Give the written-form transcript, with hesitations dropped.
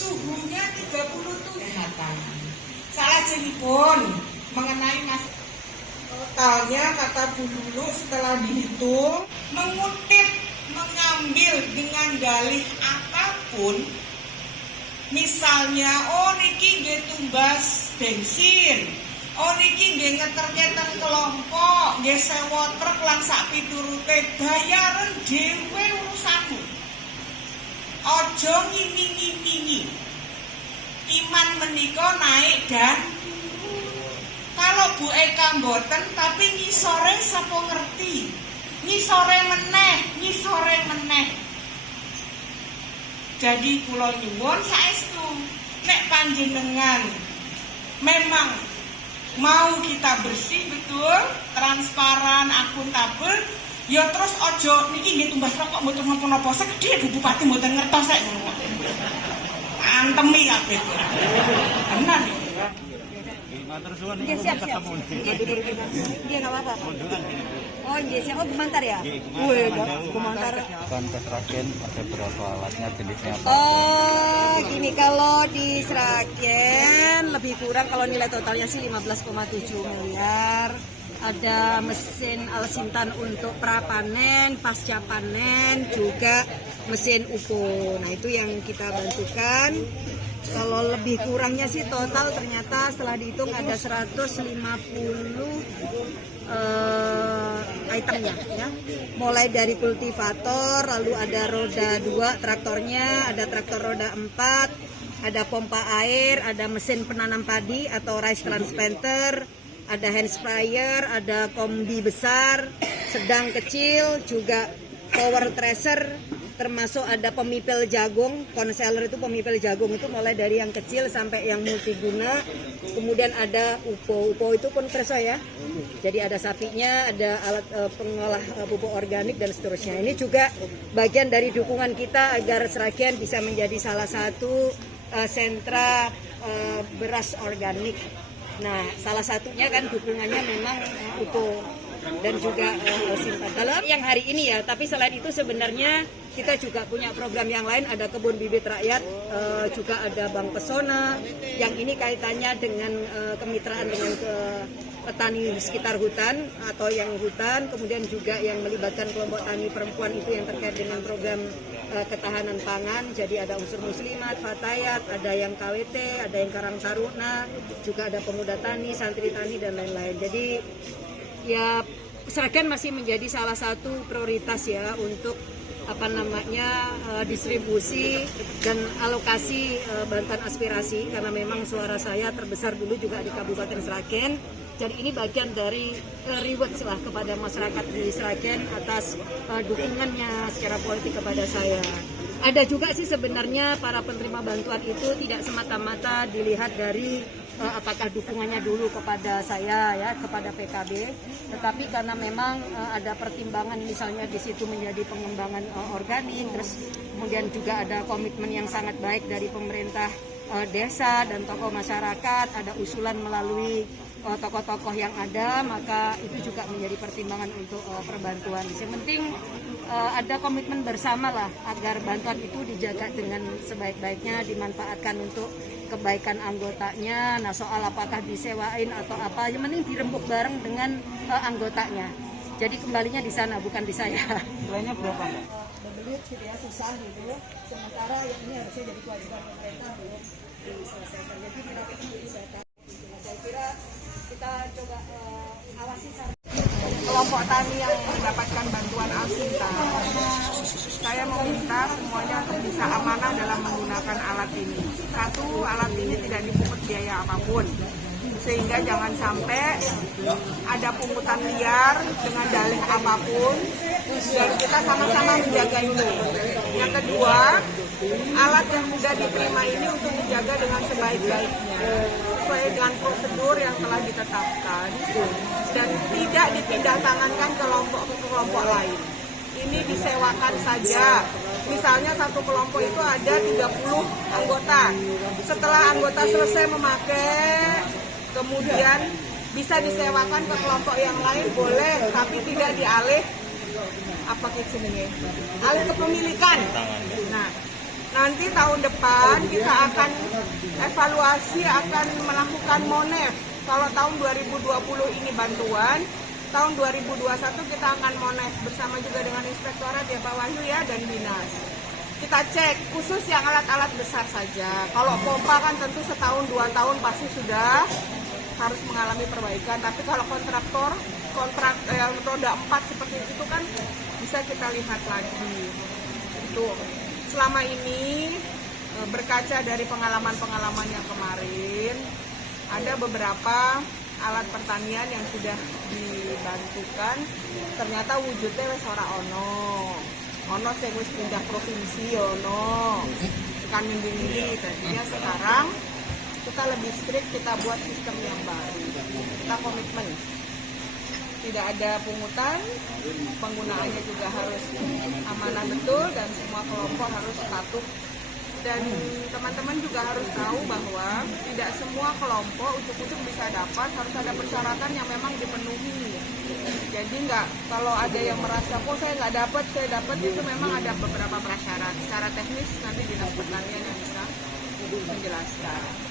suhunya 37 kesehatan. Salah jenipun mengenai mas totalnya kata Bu Lulu setelah dihitung mengutip mengambil dengan dalih apapun, misalnya oh niki nggih tumbas bensin, oh niki nggih ngeterke teng kelompok, nggih sewa truk lan sak piturute, bayaran dhewe urusanmu. Ojo ngiming-imingi. Iman menika naik dan kalau Bu Eka mboten tapi ngisore sapa ngerti. Ngisore meneh. Jadi kula nyuwun saestu nek panjenengan memang mau kita bersih betul, transparan, akuntabel, ya terus ojo niki nggih tumbas rokok mboten napa-napa, sekedhik Bu Bupati mboten ngertos sek ngono. Antemi kabeh. Benar iki. Iya siap. Iya nggak apa-apa. Oh iya siap. Oh Gemantar ya? Gemantar. Kan ke Sragen ada berapa alatnya, jenisnya apa? Oh gini, kalau di Sragen lebih kurang kalau nilai totalnya sih 15,7 miliar. Ada mesin Alsintan untuk prapanen, pasca panen, juga mesin UFO. Nah itu yang kita bantukan. Kalau lebih kurangnya sih total ternyata setelah dihitung ada 150 itemnya ya. Mulai dari kultivator, lalu ada roda 2 traktornya, ada traktor roda 4, ada pompa air, ada mesin penanam padi atau rice transplanter, ada hand sprayer, ada kombi besar, sedang, kecil, juga power thresher, termasuk ada pemipil jagung. Konseler itu pemipil jagung itu mulai dari yang kecil sampai yang multiguna. Kemudian ada UPO itu pun terasa ya. Jadi ada sapinya, ada alat pengolah pupuk organik dan seterusnya. Ini juga bagian dari dukungan kita agar Sragen bisa menjadi salah satu sentra beras organik. Nah, salah satunya kan dukungannya memang UPO dan juga Alsintan. Dalam yang hari ini ya, tapi selain itu sebenarnya kita juga punya program yang lain, ada kebun bibit rakyat, juga ada Bank Pesona, yang ini kaitannya dengan kemitraan dengan petani sekitar hutan atau yang hutan, kemudian juga yang melibatkan kelompok tani perempuan itu yang terkait dengan program ketahanan pangan. Jadi ada unsur muslimat, fatayat, ada yang KWT, ada yang Karang Taruna, juga ada pemuda tani, santri tani dan lain-lain. Jadi ya Sragen masih menjadi salah satu prioritas ya untuk distribusi dan alokasi bantuan aspirasi, karena memang suara saya terbesar dulu juga di Kabupaten Sragen. Jadi ini bagian dari reward lah kepada masyarakat di Sragen atas dukungannya secara politik kepada saya. Ada juga sih sebenarnya para penerima bantuan itu tidak semata-mata dilihat dari apakah dukungannya dulu kepada saya ya, kepada PKB, tetapi karena memang ada pertimbangan misalnya di situ menjadi pengembangan organik, terus kemudian juga ada komitmen yang sangat baik dari pemerintah desa dan tokoh masyarakat, ada usulan melalui tokoh-tokoh yang ada, maka itu juga menjadi pertimbangan untuk perbantuan. Yang penting ada komitmen bersama lah agar bantuan itu dijaga dengan sebaik-baiknya, dimanfaatkan untuk kebaikan anggotanya. Nah soal apakah disewain atau apa, yang penting dirembuk bareng dengan anggotanya. Jadi kembalinya di sana, bukan di saya. Nilainya berapa? Berbelit gitu ya, susah gitu. Sementara yang ini harusnya jadi kewajiban pemerintah belum diselesaikan. Jadi kita bisa data. Saya kira kita coba awasi Kelompok tani yang mendapatkan bantuan Alsintan, saya meminta semuanya untuk bisa amanah dalam menggunakan alat ini. Satu, alat ini tidak dipungut biaya apapun, sehingga jangan sampai ada pungutan liar dengan dalih apapun, dan kita sama-sama menjaga ini. Yang kedua, alat yang sudah diterima ini untuk dijaga dengan sebaik-baiknya, sesuai dengan prosedur yang telah ditetapkan, dan tidak dipindah tangankan ke kelompok lain. Ini disewakan saja. Misalnya satu kelompok itu ada 30 anggota. Setelah anggota selesai memakai, kemudian bisa disewakan ke kelompok yang lain, boleh, tapi tidak dialih alih kepemilikan. Nah, Nanti tahun depan kita akan evaluasi, akan melakukan MONEF. Kalau tahun 2020 ini bantuan, tahun 2021 kita akan MONEF bersama juga dengan Inspektorat ya Pak Wahyu ya dan Dinas. Kita cek khusus yang alat-alat besar saja. Kalau pompa kan tentu setahun 2 tahun pasti sudah harus mengalami perbaikan. Tapi kalau kontrak roda 4 seperti itu kan bisa kita lihat lagi. Itu selama ini berkaca dari pengalaman-pengalaman yang kemarin, ada beberapa alat pertanian yang sudah dibantukan, ternyata wujudnya wis ora ono sing wis pindah provinsi ono kan mindi-mindi. Tadinya sekarang kita lebih strict, kita buat sistem yang baru, kita komitmen tidak ada pungutan, penggunaannya juga harus amanah betul dan semua kelompok harus patuh. Dan teman-teman juga harus tahu bahwa tidak semua kelompok ujuk-ujuk bisa dapat, harus ada persyaratan yang memang dipenuhi. Jadi kalau ada yang merasa kok saya nggak dapat, saya dapat, itu memang ada beberapa prasyarat. Secara teknis nanti Dinas Pertanian yang bisa menjelaskan.